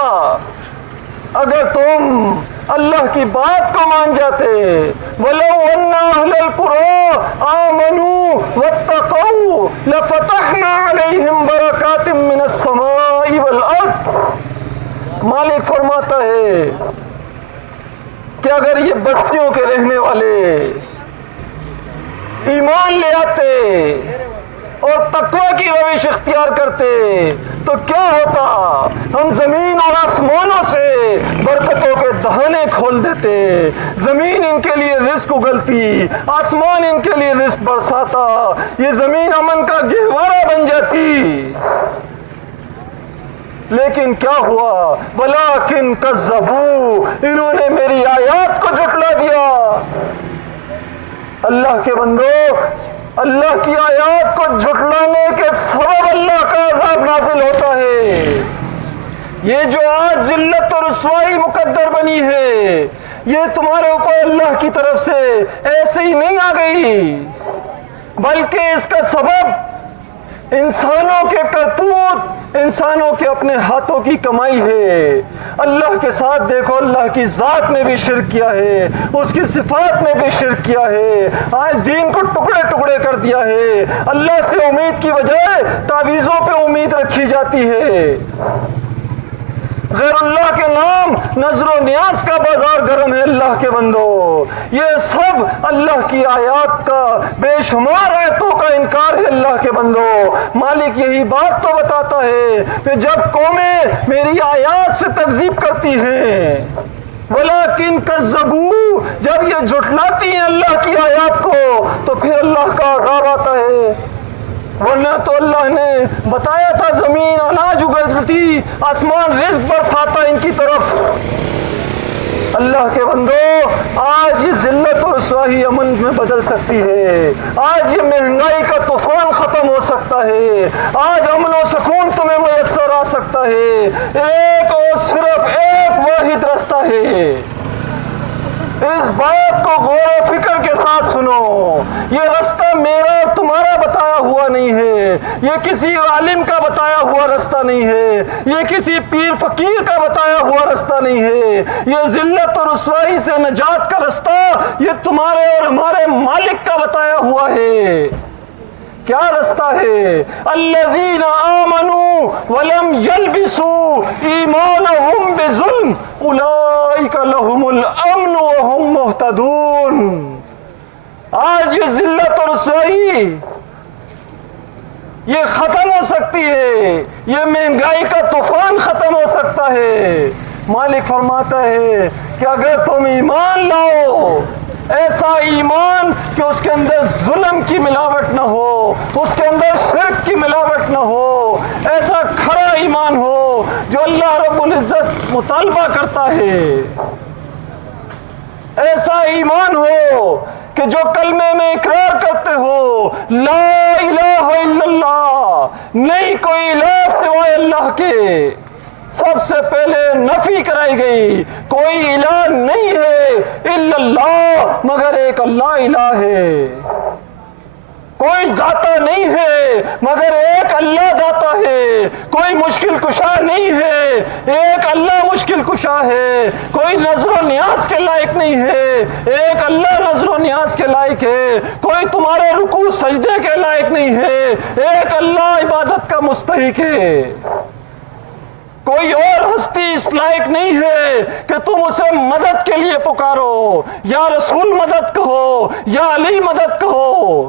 اگر تم اللہ کی بات کو مان جاتے. وَلَوْ أَنَّ أَهْلَ الْقُرَىٰ آمَنُوا وَاتَّقَوْا لَفَتَحْنَا عَلَيْهِمْ بَرَكَاتٍ مِّنَ السَّمَاءِ وَالْأَرْضِ. مالک فرماتا ہے کہ اگر یہ بستیوں کے رہنے والے ایمان لے آتے اور تقوی کی روش اختیار کرتے تو کیا ہوتا؟ ہم زمین اور آسمانوں سے برکتوں کے دہانے کھول دیتے، زمین ان کے لیے رزق اگلتی، آسمان ان کے لیے رزق برساتا، یہ زمین امن کا گہوارہ بن جاتی۔ لیکن کیا ہوا؟ وَلَٰكِن كَذَّبُوا، انہوں نے میری آیات کو جھٹلا دیا۔ اللہ کے بندو، اللہ کی آیات کو جھٹلانے کے سبب اللہ کا عذاب نازل ہوتا ہے۔ یہ جو آج ذلت اور رسوائی مقدر بنی ہے، یہ تمہارے اوپر اللہ کی طرف سے ایسے ہی نہیں آ گئی، بلکہ اس کا سبب انسانوں کے کرتوت، انسانوں کے اپنے ہاتھوں کی کمائی ہے۔ اللہ کے ساتھ دیکھو، اللہ کی ذات میں بھی شرک کیا ہے، اس کی صفات میں بھی شرک کیا ہے، آج دین کو ٹکڑے ٹکڑے کر دیا ہے۔ اللہ سے امید کی بجائے تعویذوں پہ امید رکھی جاتی ہے، غیر اللہ کے نام نظر و نیاز کا بازار گرم ہے۔ اللہ کے بندو، یہ سب اللہ کی آیات کا، بے شمار آیتوں کا انکار ہے۔ اللہ کے بندو، مالک یہی بات تو بتاتا ہے کہ جب قومیں میری آیات سے تکذیب کرتی ہیں، وَلَٰكِن كَذَّبُوا، جب یہ جھٹلاتی ہیں اللہ کی آیات کو، تو پھر اللہ کا عذاب آتا ہے۔ ورنہ تو اللہ نے بتایا تھا زمین اناج اگلتی، آسمان رزق برساتا ان کی طرف۔ اللہ کے بندو، آج یہ ذلت اور رسوائی امن میں بدل سکتی ہے، آج یہ مہنگائی کا طوفان ختم ہو سکتا ہے، آج امن و سکون تمہیں میسر آ سکتا ہے۔ ایک اور صرف ایک واحد رستہ ہے، اس بات کو غور و فکر کے ساتھ سنو۔ یہ رستہ میرا اور تمہارا بتایا ہوا نہیں ہے، یہ کسی عالم کا بتایا ہوا رستہ نہیں ہے، یہ کسی پیر فقیر کا بتایا ہوا رستہ نہیں ہے، یہ ذلت اور رسوائی سے نجات کا رستہ یہ تمہارے اور ہمارے مالک کا بتایا ہوا ہے۔ کیا رستہ ہے؟ الذین آمنوا ولم یلبسوا ایمانہم بظلم اولئک لہم الامن وہم مہتدون۔ آج یہ ذلت اور رسوائی یہ ختم ہو سکتی ہے، یہ مہنگائی کا طوفان ختم ہو سکتا ہے۔ مالک فرماتا ہے کہ اگر تم ایمان لاؤ، ایسا ایمان کہ اس کے اندر ظلم کی ملاوٹ نہ ہو، اس کے اندر شرک کی ملاوٹ نہ ہو، ایسا کھرا ایمان ہو جو اللہ رب العزت مطالبہ کرتا ہے، ایسا ایمان ہو کہ جو کلمے میں اقرار کرتے ہو لا الہ الا اللہ، نہیں کوئی الہ سوائے اللہ کے، سب سے پہلے نفی کرائی گئی، کوئی الہ نہیں ہے الا اللہ، مگر ایک اللہ الہ ہے، کوئی داتا نہیں ہے مگر ایک اللہ داتا ہے، کوئی مشکل کشا نہیں ہے ایک اللہ مشکل کشا ہے، کوئی نظر و نیاز کے لائق نہیں ہے ایک اللہ نظر و نیاز کے لائق ہے، کوئی تمہارے رکوع سجدے کے لائق نہیں ہے ایک اللہ عبادت کا مستحق ہے، کوئی اور ہستی اس لائق نہیں ہے کہ تم اسے مدد کے لیے پکارو، یا رسول مدد کہو یا علی مدد کہو۔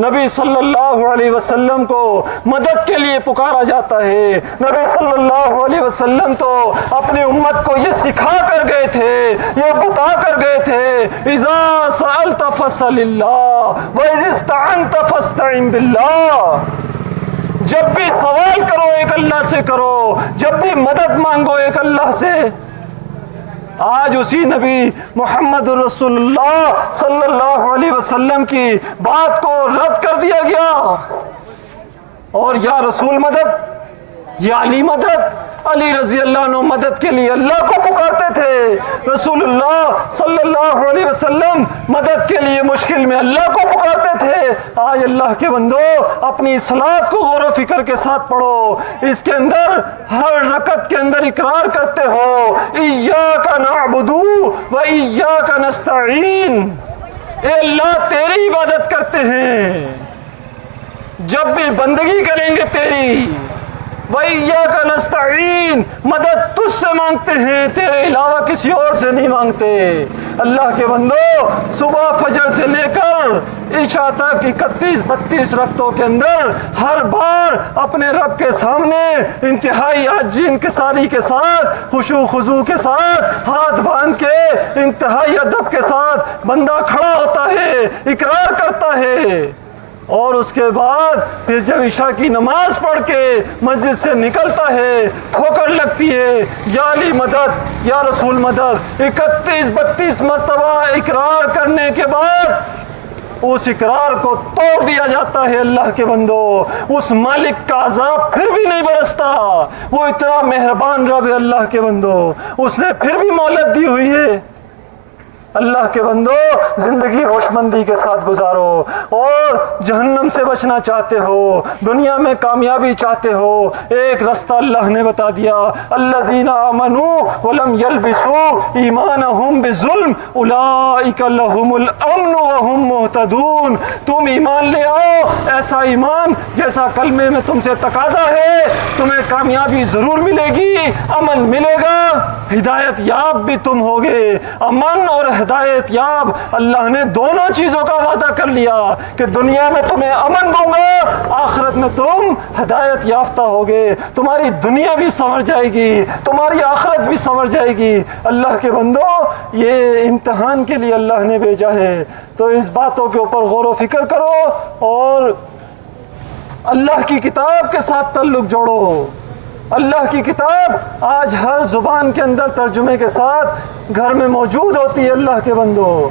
نبی صلی اللہ علیہ وسلم کو مدد کے لیے پکارا جاتا ہے، نبی صلی اللہ علیہ وسلم تو اپنی امت کو یہ سکھا کر گئے تھے، یہ بتا کر گئے تھے اذا سألت فاسأل اللہ واذا استعنت فاستعن باللہ، جب بھی سوال کرو ایک اللہ سے کرو، جب بھی مدد مانگو ایک اللہ سے۔ آج اسی نبی محمد رسول اللہ صلی اللہ علیہ وسلم کی بات کو رد کر دیا گیا، اور یا رسول مدد، یا علی مدد، علی رضی اللہ عنہ مدد کے لیے اللہ کو پکارتے تھے، رسول اللہ صلی اللہ علیہ وسلم مدد کے لیے مشکل میں اللہ کو پکارتے تھے۔ آج اللہ کے بندو اپنی صلات کو غور و فکر کے ساتھ پڑھو، اس کے اندر ہر رکعت کے اندر اقرار کرتے ہو ایاک نعبد و ایاک نستعین، اے اللہ تیری عبادت کرتے ہیں، جب بھی بندگی کریں گے تیری، وَإِيَّاكَ نَسْتَعِينُ، مدد تجھ سے مانگتے ہیں، تیرے علاوہ کسی اور سے نہیں مانگتے۔ اللہ کے بندو، صبح فجر سے لے کر عشاء تک 31-32 رکعتوں کے اندر ہر بار اپنے رب کے سامنے انتہائی عاجزی انکساری کے ساتھ، خشوع خضوع کے ساتھ، ہاتھ باندھ کے انتہائی ادب کے ساتھ بندہ کھڑا ہوتا ہے، اقرار کرتا ہے، اور اس کے بعد پھر جب عشاء کی نماز پڑھ کے مسجد سے نکلتا ہے، ٹھوکر لگتی ہے، یا علی مدد، یا رسول مدد، 31-32 مرتبہ اقرار کرنے کے بعد اس اقرار کو توڑ دیا جاتا ہے۔ اللہ کے بندو، اس مالک کا عذاب پھر بھی نہیں برستا، وہ اتنا مہربان رب ہے۔ اللہ کے بندو، اس نے پھر بھی مہلت دی ہوئی ہے۔ اللہ کے بندو، زندگی ہوشمندی کے ساتھ گزارو، اور جہنم سے بچنا چاہتے ہو، دنیا میں کامیابی چاہتے ہو، ایک رستہ اللہ نے بتا دیا، الذین آمنوا ولم یلبسوا ایمانہم بظلم اولئک لہم الامن وہم مہتدون۔ تم ایمان لے آؤ، ایسا ایمان جیسا کلمے میں تم سے تقاضا ہے، تمہیں کامیابی ضرور ملے گی، امن ملے گا، ہدایت یاب بھی تم ہوگے۔ امن اور ہدایت یاب، اللہ نے دونوں چیزوں کا وعدہ کر لیا کہ دنیا میں تمہیں امن دوں گا، آخرت میں تم ہدایت یافتہ ہوگے، تمہاری دنیا بھی سنور جائے گی، تمہاری آخرت بھی سنور جائے گی۔ اللہ کے بندو، یہ امتحان کے لیے اللہ نے بھیجا ہے، تو اس باتوں کے اوپر غور و فکر کرو اور اللہ کی کتاب کے ساتھ تعلق جوڑو۔ اللہ کی کتاب آج ہر زبان کے اندر ترجمے کے ساتھ گھر میں موجود ہوتی ہے۔ اللہ کے بندو،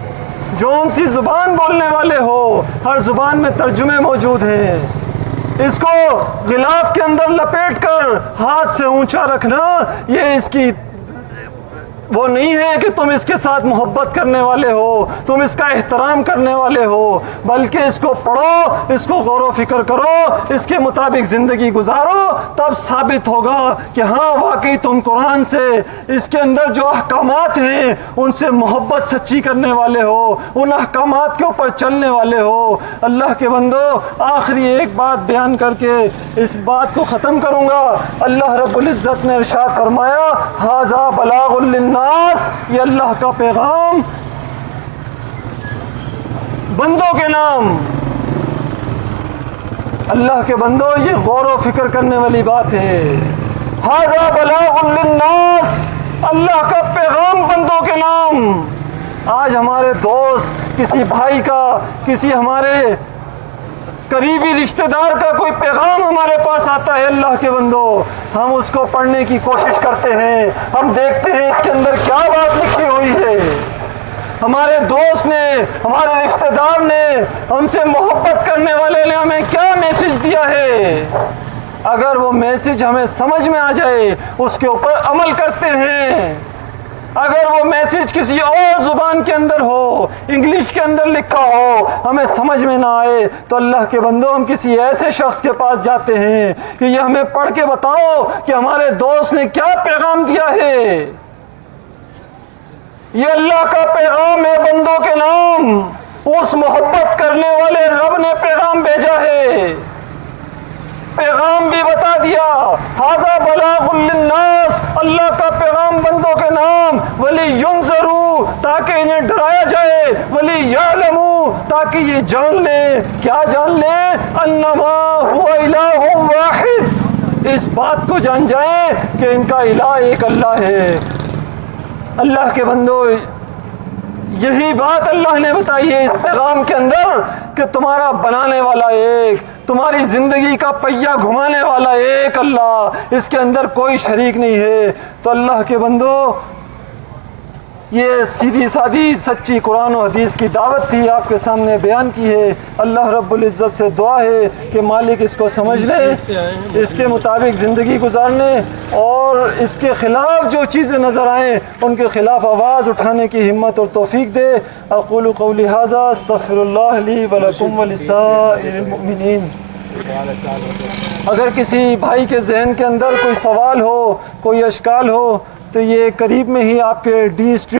جون سی زبان بولنے والے ہو، ہر زبان میں ترجمے موجود ہیں۔ اس کو غلاف کے اندر لپیٹ کر ہاتھ سے اونچا رکھنا، یہ اس کی وہ نہیں ہے کہ تم اس کے ساتھ محبت کرنے والے ہو، تم اس کا احترام کرنے والے ہو، بلکہ اس کو پڑھو، اس کو غور و فکر کرو، اس کے مطابق زندگی گزارو، تب ثابت ہوگا کہ ہاں واقعی تم قرآن سے، اس کے اندر جو احکامات ہیں ان سے محبت سچی کرنے والے ہو، ان احکامات کے اوپر چلنے والے ہو۔ اللہ کے بندو، آخری ایک بات بیان کر کے اس بات کو ختم کروں گا۔ اللہ رب العزت نے ارشاد فرمایا، ھذا بلاغ للناس، یہ اللہ کا پیغام بندوں کے نام۔ اللہ کے بندو، یہ غور و فکر کرنے والی بات ہے۔ ھذا بلاغ للناس، اللہ کا پیغام بندوں کے نام۔ آج ہمارے دوست، کسی بھائی کا، کسی ہمارے قریبی رشتہ دار کا کوئی پیغام ہمارے پاس آتا ہے، اللہ کے بندو، ہم اس کو پڑھنے کی کوشش کرتے ہیں، ہم دیکھتے ہیں اس کے اندر کیا بات لکھی ہوئی ہے۔ ہمارے دوست نے، ہمارے رشتہ دار نے، ہم سے محبت کرنے والے نے ہمیں کیا میسج دیا ہے، اگر وہ میسج ہمیں سمجھ میں آ جائے اس کے اوپر عمل کرتے ہیں۔ اگر وہ میسج کسی اور زبان کے اندر ہو، انگلش کے اندر لکھا ہو، ہمیں سمجھ میں نہ آئے، تو اللہ کے بندو ہم کسی ایسے شخص کے پاس جاتے ہیں کہ یہ ہمیں پڑھ کے بتاؤ کہ ہمارے دوست نے کیا پیغام دیا ہے۔ یہ اللہ کا پیغام ہے بندوں کے نام، اس محبت کرنے والے رب نے پیغام بھیجا ہے، پیغام بھی بتا دیا۔ ھذا بلاغ للناس، اللہ کا پیغام بندوں کے نام، وَلِيُنذَرُوا، تاکہ انہیں ڈرایا جائے، وَلِيَعْلَمُوا، تاکہ یہ جان لیں، کیا جان لیں، انما هو الہ واحد، اس بات کو جان جائیں کہ ان کا الہ ایک اللہ ہے۔ اللہ کے بندو، یہی بات اللہ نے بتائی ہے اس پیغام کے اندر کہ تمہارا بنانے والا ایک، تمہاری زندگی کا پہیہ گھمانے والا ایک اللہ، اس کے اندر کوئی شریک نہیں ہے۔ تو اللہ کے بندو، یہ سیدھی سادی سچی قرآن و حدیث کی دعوت تھی، آپ کے سامنے بیان کی ہے۔ اللہ رب العزت سے دعا ہے کہ مالک اس کو سمجھ لے، اس کے مطابق زندگی گزارنے، اور اس کے خلاف جو چیزیں نظر آئیں ان کے خلاف آواز اٹھانے کی ہمت اور توفیق دے۔ اقول قولی ھذا، استغفر اللہ لی ولکم ولسائر المؤمنین۔ اگر کسی بھائی کے ذہن کے اندر کوئی سوال ہو، کوئی اشکال ہو، تو یہ قریب میں ہی آپ کے ڈی اسٹریٹ